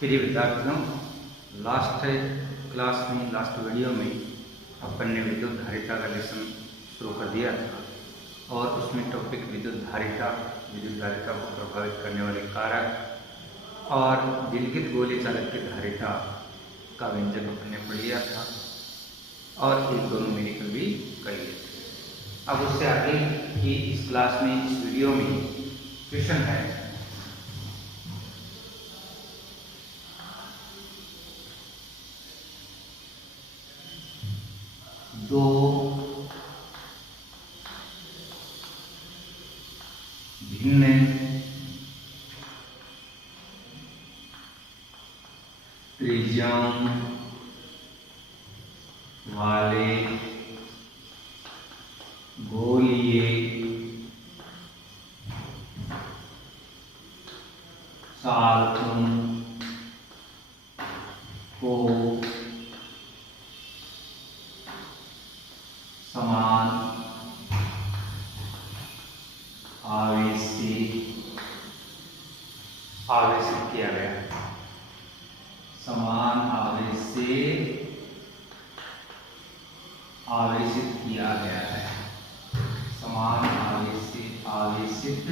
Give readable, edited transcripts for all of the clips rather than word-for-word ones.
प्रिय विद्यार्थियों, last class में लास्ट वीडियो में अपन ने विद्युत धारिता का लेसन शुरू कर दिया था और उसमें टॉपिक विद्युत धारिता को प्रभावित करने वाले कारक और विलगित गोले चालक की धारिता का व्यंजक अपन ने पढ़ लिया था और एक दो न्यूमेरिकल भी कर लिए थे। अब उससे आगे की इस क्लास में इस वीडियो में क्वेश्चन है दो भिन्न त्रिज्याओं वाले गोलीय चालकों को समान आवेशित किया गया है। समान आवेश से आवेशित किया गया है। समान आवेश से आवेशित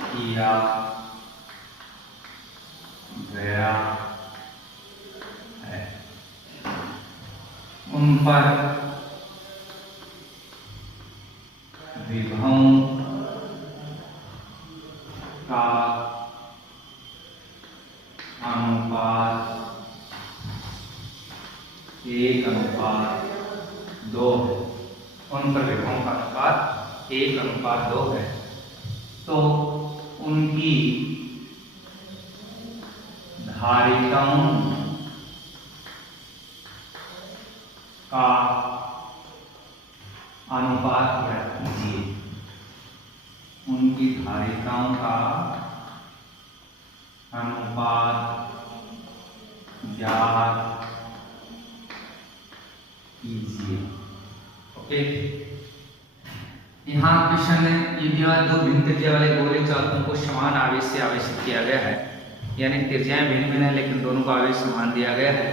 किया गया है। उन पर विभव का अनुपात 1:2 है। उन पर विभव का अनुपात 1:2 है। तो उनकी धारिताओं का अनुपात ज्ञात कीजिए। उनकी धारिताओं का अनुपात ज्ञात कीजिए। ओके, यहाँ क्वेश्चन है ये दो भिन्न त्रिज्या वाले गोले चालकों को समान आवेश से आवेशित किया गया है, यानी त्रिज्याएं भिन्न भिन्न है लेकिन दोनों का आवेश समान दिया गया है।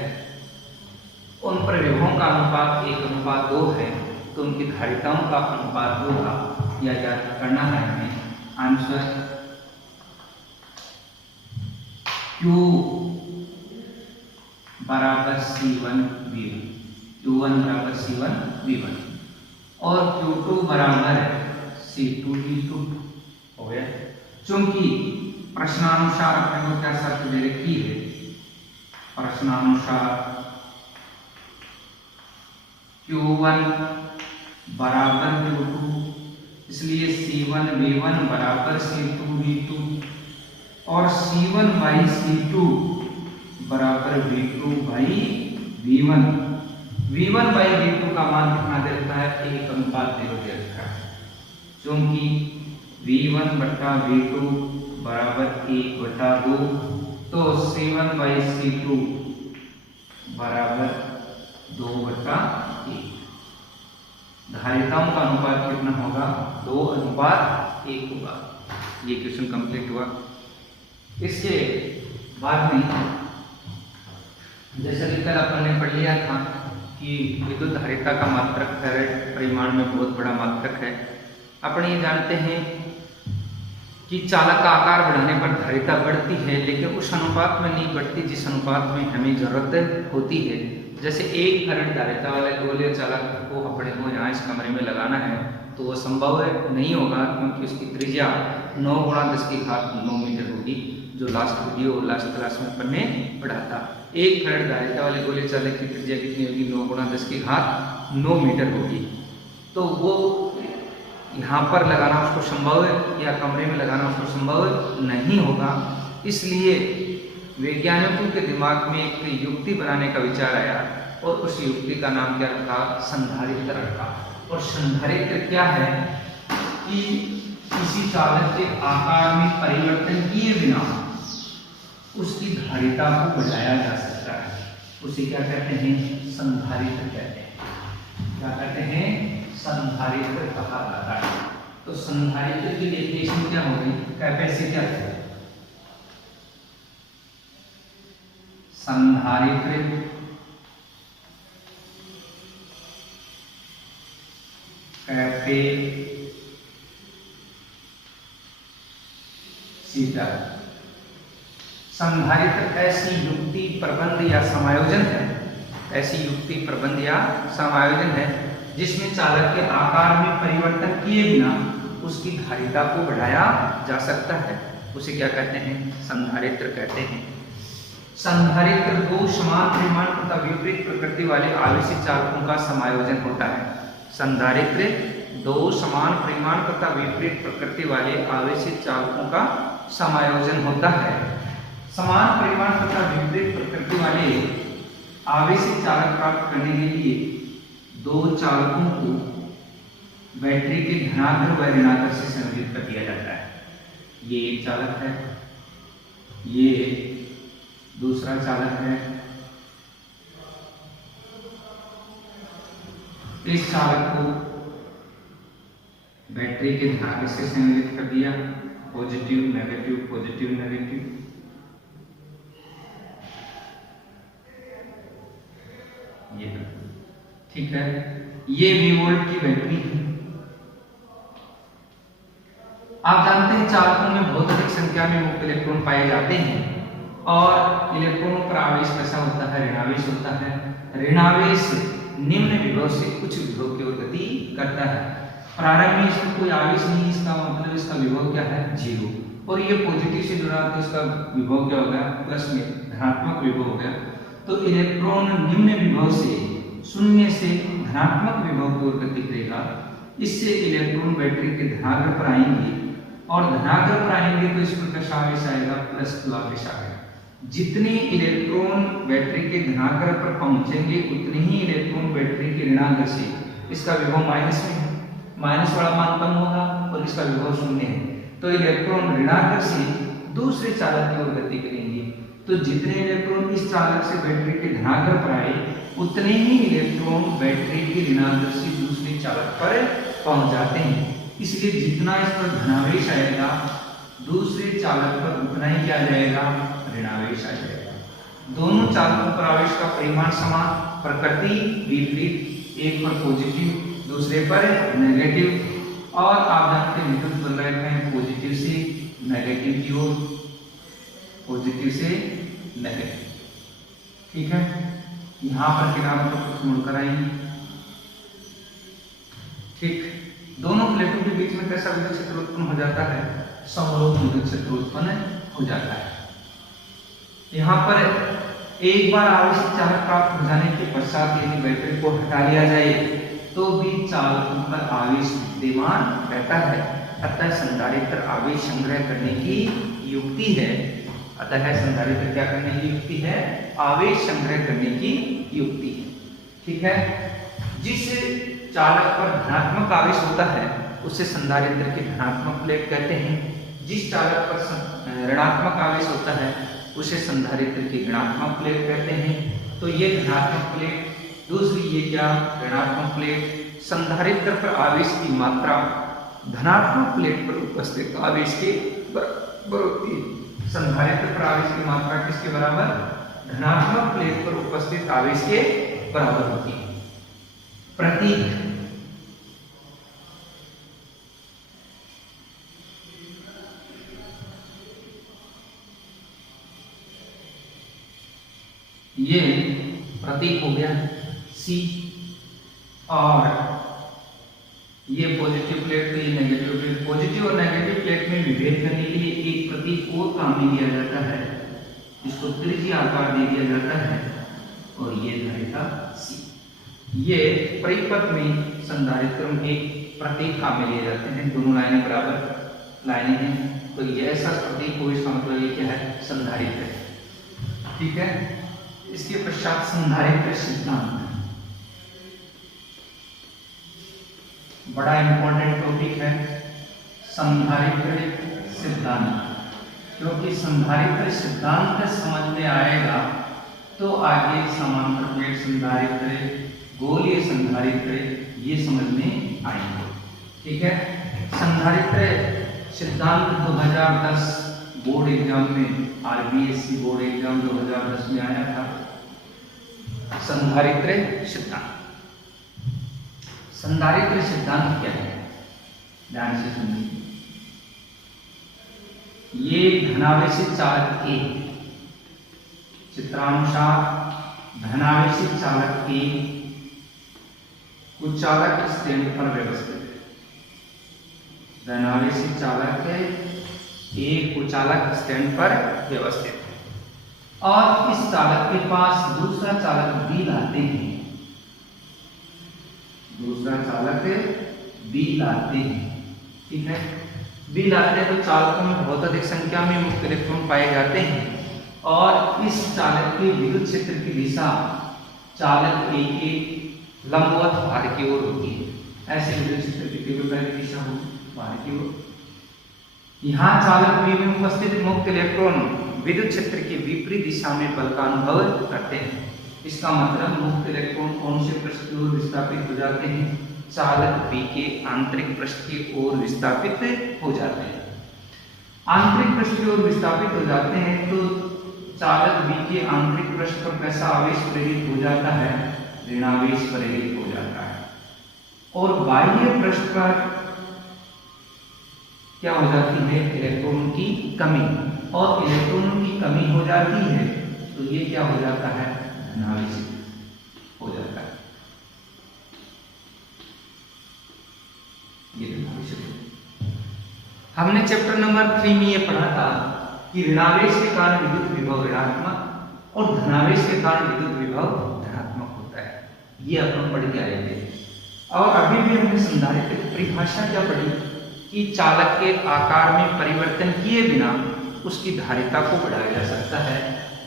उन पर विभवों का अनुपात 1:2 है, तो उनकी धारिताओं का अनुपात होगा या ज्ञात करना है हमें। आंसर Q बराबर C1 V1, Q1 बराबर C1 V1 और Q2 बराबर C2 V2 हो गया। चूंकि प्रश्नानुसार अपने को क्या शर्त दे रखी है, प्रश्नानुसार Q1 बराबर Q2, इसलिए C1 V1 बराबर C2 V2 और C1 बाई C2 बराबर V2 by V1। V1 by V2 का मान कितना दे रखा है? 1:0 दे रखा है। क्योंकि V1 बटा V2 बराबर 1/2, तो C1 बाई C2 बराबर 2/1। धारिताओं का अनुपात कितना होगा? 2:1 होगा। ये क्वेश्चन कंप्लीट हुआ। इसके बाद में जैसे कि कल अपन ने पढ़ लिया था कि विद्युत धारिता का मात्रक फैराड परिमाण में बहुत बड़ा मात्रक है। अपन ये जानते हैं कि चालक का आकार बढ़ाने पर धारिता बढ़ती है, लेकिन उस अनुपात में नहीं बढ़ती जिस अनुपात में हमें जरूरत होती है। जैसे 1 फैराड धारिता वाले गोलीय चालक को अपने को यहाँ इस कमरे में लगाना है तो वो संभव नहीं होगा, क्योंकि उसकी त्रिज्या 9×10⁹ मीटर होगी, जो लास्ट क्लास में अपन ने पढ़ा था। 1 फैराड धारिता वाले गोलीय चालक की त्रिज्या कितनी होगी? 9×10⁹ मीटर होगी। तो वो यहाँ पर लगाना उसको संभव है या कमरे में लगाना उसको संभव नहीं होगा। इसलिए वैज्ञानिकों के दिमाग में एक युक्ति बनाने का विचार आया और उस युक्ति का नाम क्या रखा? संधारित्र रखा। और संधारित्र क्या है कि किसी चालक के आकार में परिवर्तन किए बिना उसकी धारिता को बढ़ाया जा सकता है। उसे क्या कहते हैं? संधारित्र कहते हैं। क्या कहते हैं? संधारित्र कहा जाता है। तो संधारित्र की डेफिनेशन क्या होगी? कैपेसिटर। संधारित्र कैपेसिटर। संधारित्र ऐसी युक्ति, प्रबंध या समायोजन है, ऐसी युक्ति, प्रबंध या समायोजन है जिसमें चालक के आकार में परिवर्तन किए बिना उसकी धारिता को बढ़ाया जा सकता है। उसे क्या कहते हैं? संधारित्र कहते हैं। संधारित्र दो समान परिमाण तथा विपरीत प्रकृति वाले आवेशित चालकों का समायोजन होता है। संधारित्र दो समान परिमाण तथा विपरीत प्रकृति वाले आवेशित चालकों का समायोजन होता है। समान परिमाण तथा विपरीत प्रकृति वाले आवेशित चालक प्राप्त करने के लिए दो चालकों को बैटरी के धनात्मक व ऋणात्मक से संयोजित कर दिया जाता है। ये एक चालक है, ये दूसरा चालक है। इस चालक को बैटरी के धनात्मक से संयोजित कर दिया, पॉजिटिव नेगेटिव, पॉजिटिव नेगेटिव। ये ठीक है। ये V-वोल्ट की बैटरी है। आप जानते हैं चालकों में बहुत अधिक संख्या में मुक्त इलेक्ट्रॉन पाए जाते हैं और इलेक्ट्रॉनों पर आवेश कैसा होता है? ऋणावेश होता है। ऋणावेश निम्न विभव से उच्च विभव की ओर गति करता है। प्रारंभ में इसमें कोई आवेश नहीं, इसका मतलब इसका विभव क्या है? 0। और ये पॉजिटिव से जुड़ा तो इसका विभव क्या हो गया? प्लस में धनात्मक विभव हो गया। तो इलेक्ट्रॉन निम्न विभव से शून्य से धनात्मक विभव की ओर गति करेगा। इससे इलेक्ट्रॉन बैटरी के धनाग्र पर आएंगे और धनाग्र पर आएंगे तो इस पर कैसा आवेश आएगा? प्लस Q आवेश आएगा। जितने इलेक्ट्रॉन बैटरी के धनाग्र पर पहुंचेंगे उतने ही इलेक्ट्रॉन बैटरी के ऋणाग्र से, इसका विभव माइनस में है, माइनस वाला मान कम होगा और इसका विभव शून्य है। तो इलेक्ट्रॉन ऋणाग्र से दूसरे चालक की ओर गति करेंगे। तो जितने इलेक्ट्रॉन इस चालक से बैटरी के धनाग्र पर आए उतने ही इलेक्ट्रॉन बैटरी के ऋणाग्र से दूसरे चालक पर पहुंच जाते हैं। इसलिए जितना इस पर धनावेश आएगा दूसरे चालक पर उतना ही क्या जाएगा? ऋणावेश आ जाएगा। दोनों चालकों पर आवेश का परिमाण समान, प्रकृति विपरीत, एक पर पॉजिटिव दूसरे पर नेगेटिव। और आप जानते हैं विद्युत बन रहे हैं पॉजिटिव से नेगेटिव की ओर, पॉजिटिव से नेगेटिव। ठीक है। यहाँ पर किनारों पर कुछ मुड़कर आएंगे। ठीक। दोनों प्लेटों के बीच में कैसा विद्युत क्षेत्र उत्पन्न हो जाता है? समरूप विद्युत क्षेत्र उत्पन्न हो जाता है। यहाँ पर एक बार आवेशित चालक प्राप्त हो जाने के पश्चात यदि बैटरी को हटा लिया जाए तो भी चालकों पर आवेश विद्यमान रहता है। अतः संधारित्र आवेश संग्रह करने की युक्ति है। अतः संधारित्र क्या करने की युक्ति है? आवेश संग्रह करने की युक्ति है। ठीक है। जिस चालक पर धनात्मक आवेश होता है उसे संधारित्र की धनात्मक प्लेट कहते हैं। जिस चालक पर ऋणात्मक आवेश होता है उसे संधारित्र की ऋणात्मक प्लेट कहते हैं। तो ये धनात्मक प्लेट, दूसरी ये क्या? ऋणात्मक प्लेट। संधारित्र पर आवेश की मात्रा धनात्मक प्लेट पर उपस्थित आवेश के बराबर होती है। संधारित्र पर आवेश की मात्रा किसके बराबर? धनात्मक प्लेट पर उपस्थित आवेश के बराबर होती है। प्रतीक। ये प्रतीक हो गया C और ये पॉजिटिव प्लेट तो ये नेगेटिव प्लेट। पॉजिटिव और नेगेटिव प्लेट में विभेद करने के लिए एक प्रतीक और काम में लिया जाता है, इसको त्रिज्यीय आकार दे दिया जाता है और ये धारिता C। ये परिपथ में संधारित्र में एक प्रतीक काम में लिए जाते हैं। दोनों लाइनें बराबर लाइनें हैं तो ये ऐसा प्रतीक हो, इसका मतलब ये क्या है? संधारित्र। ठीक है। इसके पश्चात संधारित्र सिद्धांत, बड़ा इंपॉर्टेंट टॉपिक है संधारित्र सिद्धांत। क्योंकि संधारित्र सिद्धांत समझ में आएगा तो आगे समांतर प्लेट संधारित्र, गोलीय संधारित्र ये समझ में आएंगे। ठीक है। संधारित्र सिद्धांत 2010 बोर्ड एग्जाम में, आरबीएससी बोर्ड एग्जाम 2010 में आया था। संधारित्र सिद्धांत, संधारित्र सिद्धांत क्या है, ध्यान से सुनिए। ये धनावेशित चालक के, चित्रानुसार धनावेशित चालक के कुचालक स्टैंड पर व्यवस्थित है। धनावेशित चालक है एक कुचालक स्टैंड पर व्यवस्थित है और इस चालक के पास दूसरा चालक बी लाते हैं, दूसरा चालक बी लाते हैं, ठीक है। बी लाते हैं तो चालकों में बहुत अधिक संख्या में मुक्त इलेक्ट्रॉन पाए जाते हैं और इस चालक के विद्युत क्षेत्र की दिशा चालक ए के लंबवत बाहर की ओर होती है। ऐसे विद्युत क्षेत्र की तीव्रता की दिशा होगी बाहर की ओर। यहाँ चालक बी में उपस्थित मुक्त इलेक्ट्रॉन विद्युत क्षेत्र की विपरीत दिशा में बल का अनुभव करते हैं। इसका मतलब मुक्त इलेक्ट्रॉन कौन से पृष्ठ की ओर विस्थापित हो जाते हैं, चालक बी के आंतरिक पृष्ठ की ओर विस्थापित हो जाते हैं। आंतरिक पृष्ठ की ओर विस्थापित हो जाते हैं तो चालक बी के आंतरिक पृष्ठ पर कैसा आवेश प्रेरित हो जाता है, ऋणावेश प्रेरित हो जाता है। और बाह्य पृष्ठ पर क्या हो जाती है, इलेक्ट्रॉनों की कमी, और इलेक्ट्रॉनों की कमी हो जाती है तो ये क्या हो जाता है, धनावेशित हो जाता है। ये धनावेशित। हमने चैप्टर नंबर 3 में ये पढ़ा था कि ऋणावेश के कारण विद्युत विभव ऋणात्मक और धनावेश के कारण विद्युत विभव धनात्मक होता है। ये अपन पढ़ के आए थे। और अभी भी हमने संधारित्र की परिभाषा क्या पढ़ी कि चालक के आकार में परिवर्तन किए बिना उसकी धारिता को बढ़ाया जा सकता है,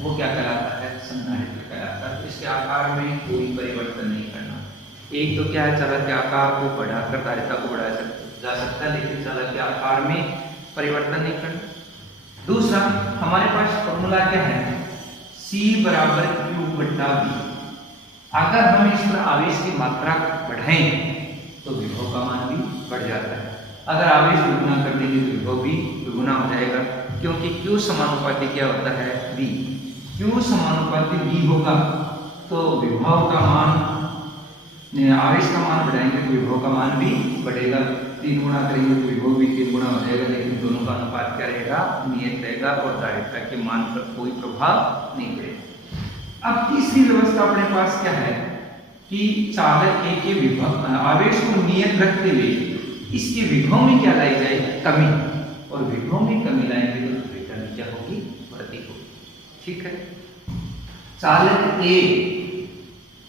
वो क्या कहलाता है, संधारित्र कहलाता है। इसके आकार में कोई परिवर्तन नहीं करना। एक तो क्या है, चालक के आकार को बढ़ाकर धारिता को बढ़ाया जा सकता है, लेकिन चालक के आकार में परिवर्तन नहीं करना। दूसरा, हमारे पास फॉर्मूला क्या है, C बराबर Q बटा V। अगर हम इस पर आवेश की मात्रा बढ़ाएं तो विभव का मान भी बढ़ जाता है। अगर आवेश दुगुना कर देंगे तो विभव भी दुगुना हो जाएगा, क्योंकि Q समानुपाती क्या होता है, V। Q समानुपाती V होगा तो विभव का मान, आवेश का मान बढ़ाएंगे तो विभव का मान भी बढ़ेगा। 3 गुना करेंगे तो विभव भी 3 गुना हो जाएगा, लेकिन दोनों का अनुपात क्या रहेगा, नियत रहेगा और धारिता के मान पर कोई प्रभाव नहीं पड़ेगा। अब तीसरी व्यवस्था अपने पास क्या है कि चालक ए के विभव, आवेश को नियत रखते हुए इसके विभव में क्या लाई जाए, कमी, और विभव में कमी लाएंगे तो धारिता क्या होगी, बढ़ती होगी, ठीक है। चालक ए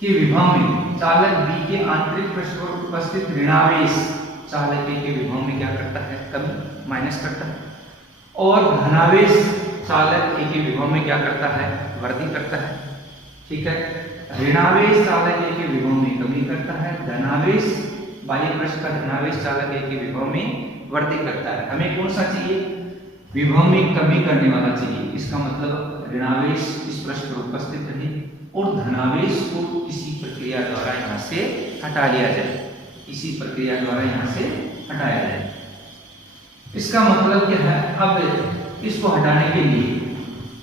के विभव में चालक बी के आंतरिक पृष्ठ पर उपस्थित ऋणावेश चालक ए के विभव में क्या करता है, कमी, माइनस करता है। और धनावेश चालक ए के विभव में क्या करता है, वृद्धि करता है, ठीक है। ऋणावेश चालक ए के विभव में कमी करता है, धनावेश बाह्य पृष्ठ का धनावेश चालक ए के विभव में वृद्धि करता है। हमें कौन सा चाहिए, विभव में कमी करने वाला चाहिए। इसका मतलब ऋणावेश इस पृष्ठ पर उपस्थित रहे और धनावेश को किसी प्रक्रिया द्वारा यहाँ से हटा लिया जाए, किसी प्रक्रिया द्वारा यहाँ से हटाया जाए। इसका मतलब क्या है, अब इसको हटाने के लिए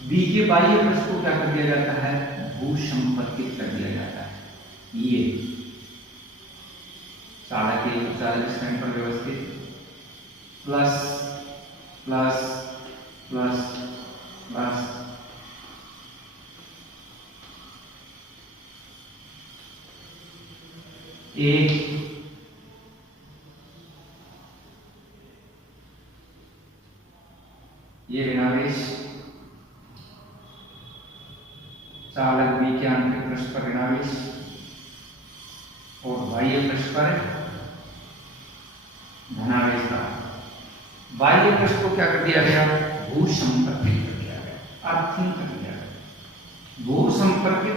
बी के बाह्य पृष्ठ को क्या कर दिया जाता है, भूसंपर्कित कर दिया जाता है। ये चालक स्टैंड पर व्यवस्थित प्लस प्लस प्लस प्लस एक ये ऋणावेश चालक बी के आंतरिक पृष्ठ पर ऋणावेश और बाह्य पृष्ठ पर धनावेश था। बाह्य पृष्ठ को क्या कर दिया गया, भूसंपर्कित कर दिया गया, अर्थिंग कर दिया गया। भूसंपर्कित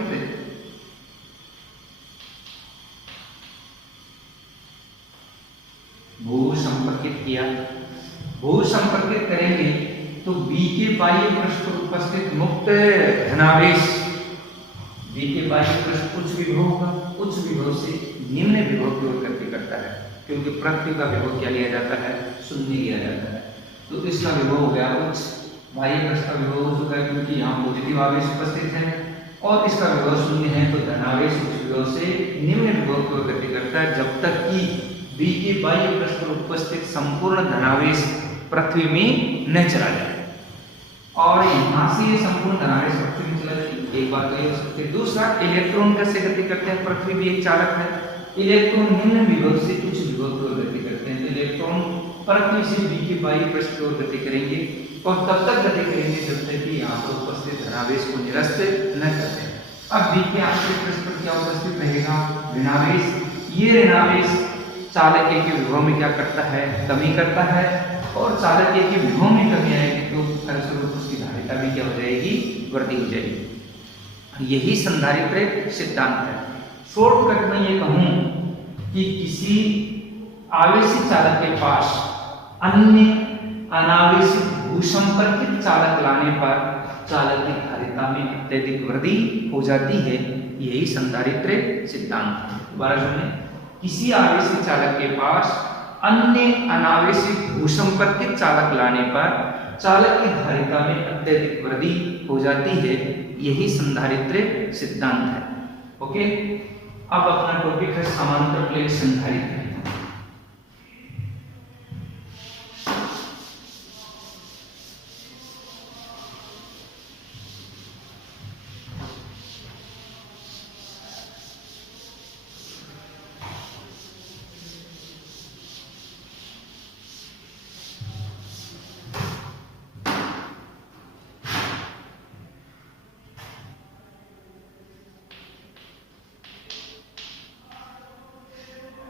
किया, भूसंपर्कित करेंगे तो बी के बाह्य पृष्ठ पर उपस्थित मुक्त धनावेश, बी के बाह्य पृष्ठ उच्च विभव होगा, उच्च विभव से निम्न विभव की ओर गति करता है। क्योंकि पृथ्वी का विभव क्या लिया जाता है, शून्य लिया जाता है। तो इसका विभव हो गया उच्च, बाह्य पृष्ठ का विभव हो चुका है क्योंकि यहाँ पॉजिटिव आवेश उपस्थित है, और इसका विभव शून्य है तो धनावेश उच्च विभव से निम्न विभव की ओर गति करता है जब तक कि बी के बाह्य पृष्ठ पर उपस्थित संपूर्ण धनावेश पृथ्वी में न चला जाए। और यहाँ से ये संपूर्ण धनावेश पृथ्वी में चला जाए, एक बात तो ये हो सकती है। दूसरा, इलेक्ट्रॉन कैसे गति करते हैं, पृथ्वी भी एक चालक है, इलेक्ट्रॉन निम्न विभव से उच्च विभव की ओर गति करते हैं, तो इलेक्ट्रॉन पृथ्वी से बी के बाह्य पृष्ठ की ओर गति करेंगे और तब तक गति करेंगे जब तक कि यहाँ पर उपस्थित धनावेश को निरस्त न करते हैं। अब बी के आंतरिक पृष्ठ पर क्या उपस्थित रहेगा, ऋणावेश। ये ऋणावेश चालक के विभव में क्या करता है, कमी करता है, और चालक के विभव में कमी आएगी तो फलस्वरूप उसकी धारिता भी क्या हो जाएगी, वृद्धि हो जाएगी। यही संधारित्र सिद्धांत है। शॉर्टकट में ये कहूं कि किसी आवेशित चालक के पास अन्य अनावेशित भूसंपर्कित चालक लाने पर चालक की धारिता में अत्यधिक वृद्धि हो जाती है, यही संधारित्र सिद्धांत है। दोबारा सुनिए, किसी आवेशित चालक के पास अन्य अनावेशित भूसंपर्कित चालक लाने पर चालक की धारिता में अत्यधिक वृद्धि हो जाती है, यही संधारित्र सिद्धांत है। ओके, अब अपना टॉपिक है समांतर प्लेट संधारित्र।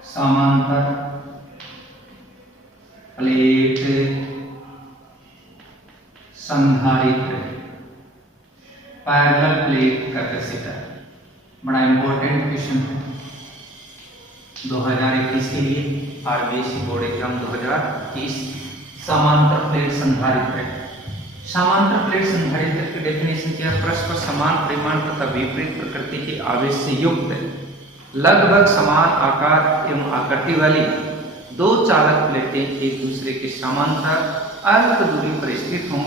समांतर प्लेट संधारित्र, पैरेलल प्लेट कैपेसिटर, बड़ा इंपॉर्टेंट क्वेश्चन है 2021 के लिए, आरबीएसई बोर्ड एग्जाम 2021। समांतर प्लेट संधारित्र। समांतर प्लेट संधारित्र की डेफिनेशन क्या है, परस्पर समान परिमाण तथा विपरीत प्रकृति के आवेश से युक्त लगभग समान आकार एवं आकृति वाली दो चालक प्लेटें एक दूसरे के समांतर अल्प दूरी पर स्थित हों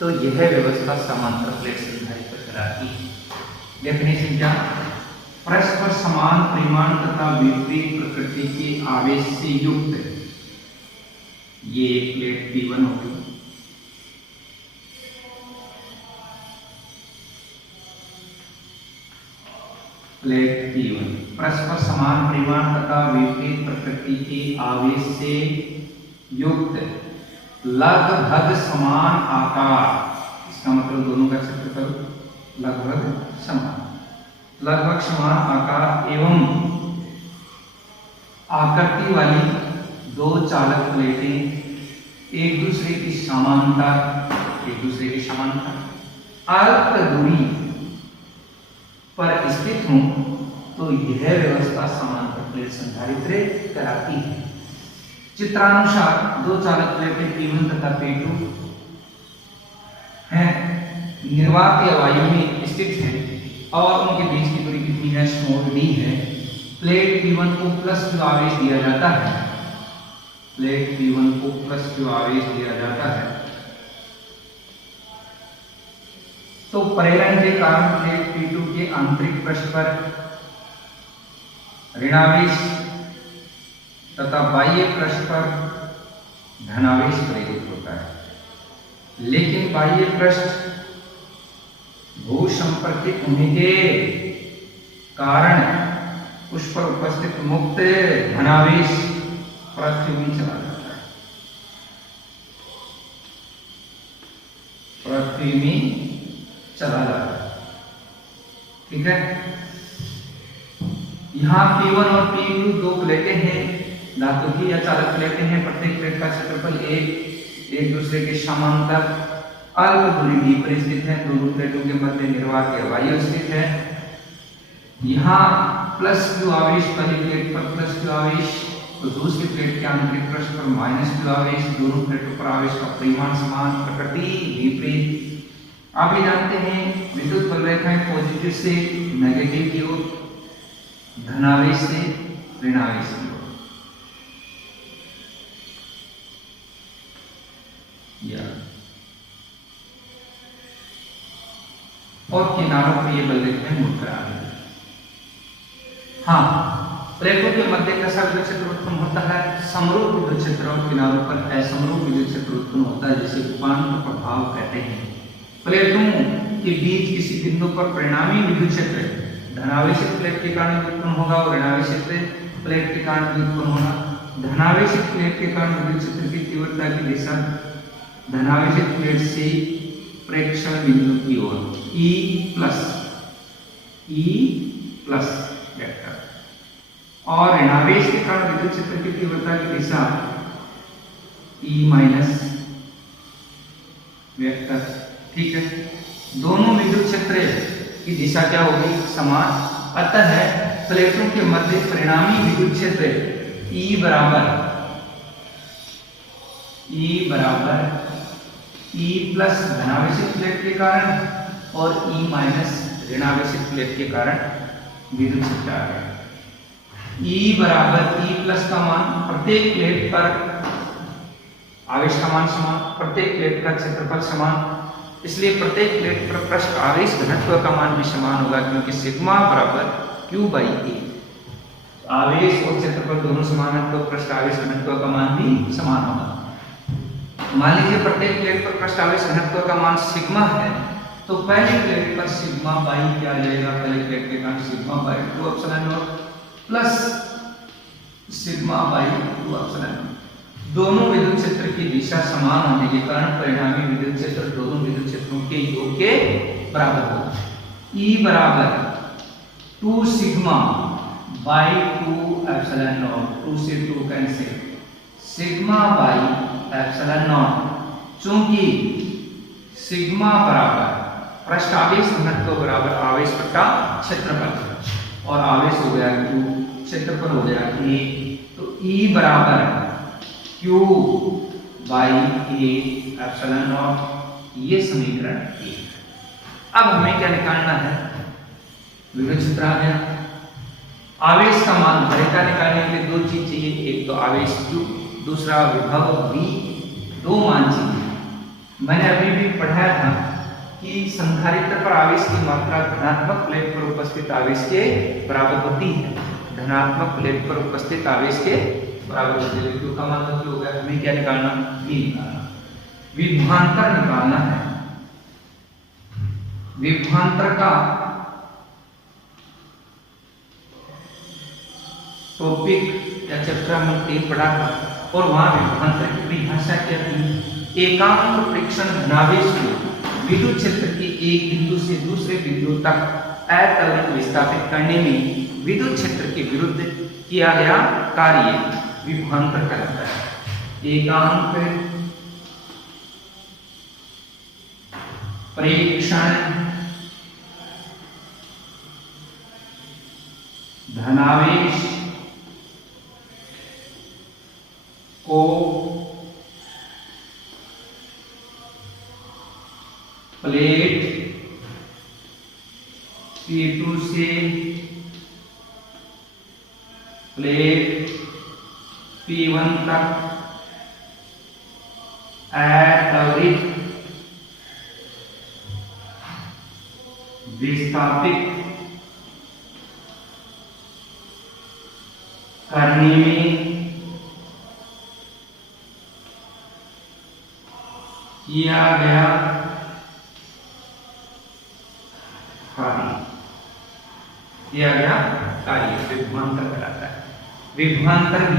तो यह व्यवस्था समांतर प्लेट संधारित्र कहलाती है। डेफिनेशन क्या, परस्पर समान परिमाण तथा विपरीत प्रकृति के आवेश से युक्त, ये प्लेट P1 होगी, प्लेट P1 परस्पर समान परिमाण तथा विपरीत प्रकृति के आवेश से युक्त लगभग समान आकार, इसका मतलब दोनों का क्षेत्रफल लगभग समान आकार एवं आकृति वाली दो चालक प्लेटें एक दूसरे की समांतर अल्प दूरी पर स्थित हों तो यह व्यवस्था समांतर प्लेट संधारित्र कहलाती है। चित्रानुसार दो चालक प्लेटें P1 तथा P2 हैं, निर्वात या वायु में स्थित हैं और उनके बीच की दूरी कितनी है, स्मॉल d है। प्लेट P1 को प्लस Q आवेश दिया जाता है, प्लेट P1 को प्लस Q आवेश दिया जाता है, तो प्रेरण के कारण प्लेट P2 के आंतरिक पृष्ठ पर ऋणावेश तथा बाह्य पृष्ठ पर धनावेश प्रेरित होता है, लेकिन बाह्य पृष्ठ भूसंपर्कित होने के कारण उस पर उपस्थित मुक्त धनावेश पृथ्वी में चला जाता है, पृथ्वी में चला जाता है। ठीक है, यहाँ P1 और P2 दो प्लेटें हैं, धातु की या चालक प्लेटें हैं, प्रत्येक प्लेट का क्षेत्रफल एक दूसरे के समांतर अल्प दूरी d पर स्थित है, दोनों प्लेटों के मध्य निर्वात या वायु स्थित है। यहाँ प्लस Q आवेश पहली प्लेट पर प्लस Q आवेश, तो दूसरी प्लेट के आंतरिक पृष्ठ पर माइनस Q आवेश, दोनों प्लेटों पर आवेश का परिमाण समान, प्रकृति विपरीत। आप ये जानते हैं विद्युत बल रेखाएं पॉजिटिव से नेगेटिव की ओर, धनावेश से ऋणावेश की ओर। और किनारों पर ये बल देखते हैं मुड़कर आ रहे हैं। हाँ, प्लेटों के मध्य कैसा विद्युत क्षेत्र उत्पन्न होता है? समरूप विद्युत क्षेत्र और किनारों पर असमरूप विद्युत क्षेत्र उत्पन्न होता है, जिसे उपांत प्रभाव कहते हैं। प्लेटों के बीच किसी बिंदु पर परिणामी विद्युत क्षेत्र धनावेशित प्लेट के कारण उत्पन्न होगा और ऋणावेशित प्लेट के कारण उत्पन्न होगा। धनावेशित प्लेट के कारण विद्युत क्षेत्र की तीव्रता की दिशा धनावेशित प्लेट से प्रेक्षण बिंदु की ओर E प्लस वेक्टर, और ऋणावेश के कारण विद्युत क्षेत्र की तीव्रता की दिशा E माइनस वेक्टर। ठीक है, दोनों विद्युत क्षेत्र की दिशा क्या होगी? समान। अतः प्लेटों के मध्य परिणामी विद्युत क्षेत्र E बराबर E प्लस धनावेशित प्लेट के कारण और E माइनस ऋणावेशित प्लेट के कारण विद्युत क्षेत्र आ गया। E बराबर E प्लस का मान प्रत्येक प्लेट पर आवेश का मान समान, प्रत्येक प्लेट का क्षेत्रफल समान, इसलिए प्रत्येक प्लेट पर पृष्ठ आवेश घनत्व का मान भी समान होगा, क्योंकि सिग्मा बराबर Q बाई A। आवेश और क्षेत्रफल दोनों समान है तो पृष्ठ आवेश घनत्व का मान भी समान होगा। मान लीजिए प्रत्येक प्लेट पर पृष्ठ आवेश घनत्व का मान सिग्मा है, तो पहली प्लेट पर सिग्मा बाई क्या आ जाएगा? पहली प्लेट के कारण sigma by 2 epsilon not plus sigma by 2 epsilon not. दोनों विद्युत क्षेत्र की दिशा समान होने के कारण परिणामी विद्युत क्षेत्र दोनों विद्युत क्षेत्रों के योग के बराबर होगा। E बराबर 2 सिग्मा बाई 2 एप्सिलॉन नॉट, 2 से 2 cancel, sigma by epsilon not. चूंकि सिग्मा बराबर पृष्ठ आवेश घनत्व बराबर आवेश बटा क्षेत्रफल, और आवेश हो गया Q, क्षेत्रफल हो गया A, तो E बराबर Q by A epsilon not. ये समीकरण 1। अब हमें क्या निकालना है? विद्युत क्षेत्र आ गया। आवेश का मान धारिता निकालने के लिए 2 चीज चाहिए, एक तो आवेश Q, दूसरा विभव V। 2 मान चाहिए। मैंने अभी भी पढ़ाया था कि संधारित्र पर आवेश की मात्रा धनात्मक प्लेट पर उपस्थित आवेश के बराबर होती है। धनात्मक प्लेट पर उपस्थित आवेश के बराबर होती है। Q का मान तो हो गया। हमें क्या निकालना? V निकालना, विभवांतर निकालना है। विभवांतर का टॉपिक या चैप्टर हमने 3 पढ़ा था, और वहां विभवांतर की परिभाषा क्या थी? एकांक प्रेक्षण धनावेश को विद्युत क्षेत्र के एक बिंदु से दूसरे बिंदु तक अत्वरित विस्थापित करने में विद्युत क्षेत्र के विरुद्ध किया गया कार्य विभवांतर कहलाता है। एकांक प्रेक्षण धनावेश को प्लेट P2 से प्लेट P1 तक अत्वरित विस्थापित करने में किया गया कार्य विभवांतर कहलाता है। विभवांतर V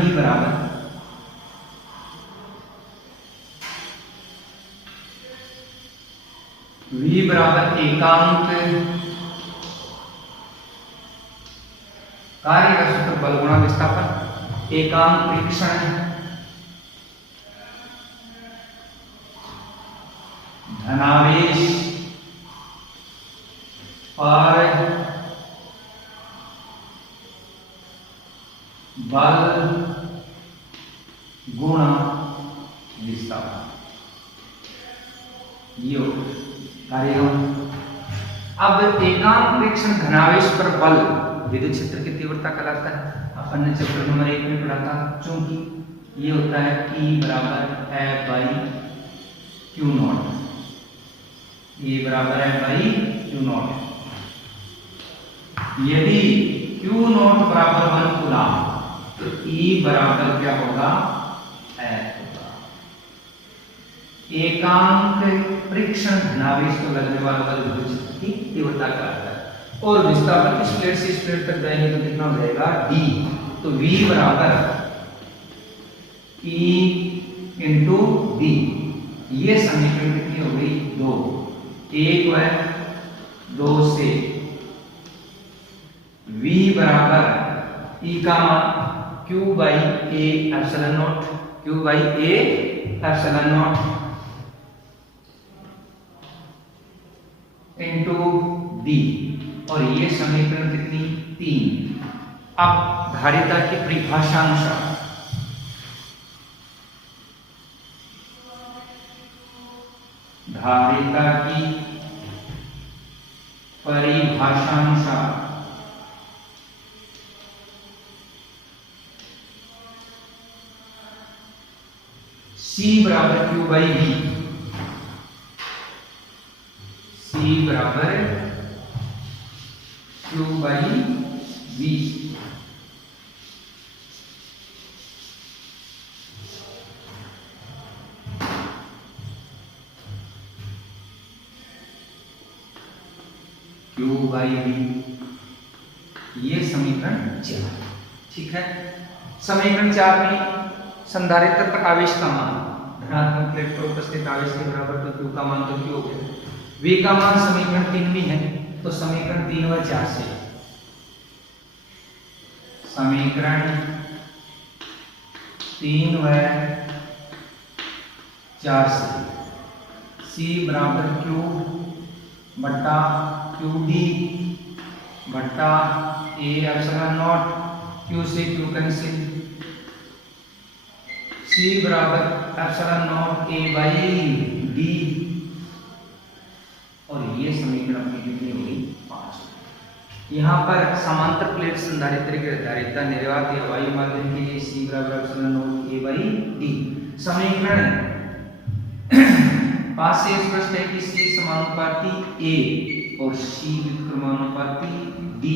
बराबर एकांक कार्य का सूत्र बल गुणा विस्थापन। एकांक प्रेक्षण धनावेश पर बल गुणा विस्थापन, ये कार्य। अब एकांक प्रेक्षण धनावेश पर बल विद्युत क्षेत्र की तीव्रता कहलाता है। अपन ने चैप्टर नंबर 1 में पढ़ा था। चूंकि ये होता है E बराबर F बाई क्यू नॉट, ये बराबर है बाई क्यू नॉट। यदि क्यू नॉट बराबर 1 कूलम तो ई बराबर क्या होगा, एफ होगा। एकांक परीक्षण धनावेश को लगने वाला बल विद्युत क्षेत्र की तीव्रता कहलाता है। और विस्थापन इस प्लेट से इस प्लेट तक जाएंगे तो कितना हो जाएगा, डी। तो V बराबर E इंटू डी। ये समीकरण कितनी हो गई, 2। एक व 2 से V बराबर E का मान Q by A epsilon not, Q by A epsilon not into D. और ये समीकरण कितनी, 3। अब धारिता की परिभाषानुसार धारिता की परिभाषानुसार C बराबर Q बाई V, C बराबर Q by V। Q by V, ये समीकरण 4। ठीक है। समीकरण 4 में संधारित्र पर आवेश का मान धनात्मक प्लेट पर उपस्थित आवेश के बराबर, तो Q का मान तो Q हो गया। V का मान समीकरण 3 में है, तो समीकरण 3 व 4 से, समीकरण 3 व 4 से C बराबर Q बट्टा क्यू डी बट्टा ए एप्सिलॉन नॉट, Q से Q कैंसिल, C बराबर epsilon not A by D. और ये समीकरण अपनी कितनी होगी, 5। यहाँ पर समांतर प्लेट संधारित्र की धारिता निर्वात या वायु माध्यम के लिए C बराबर epsilon not A by D. समीकरण 5 से स्पष्ट है कि C समानुपाती A और C व्युत्क्रमानुपाती D।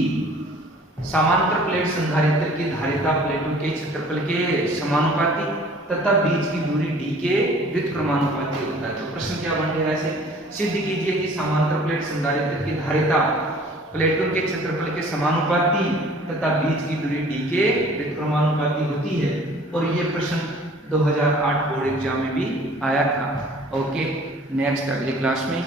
समांतर प्लेट संधारित्र की धारिता प्लेटों के क्षेत्रफल के समानुपाती तथा बीच की दूरी D के व्युत्क्रमानुपाती होता है। तो प्रश्न क्या बन गया, ऐसे सिद्ध कीजिए कि समांतर प्लेट संधारित्र की धारिता प्लेटों के क्षेत्रफल के समानुपाती तथा बीच की दूरी D के व्युत्क्रमानुपाती होती है। और ये प्रश्न 2008 बोर्ड एग्जाम में भी आया था। ओके, नेक्स्ट अगली क्लास में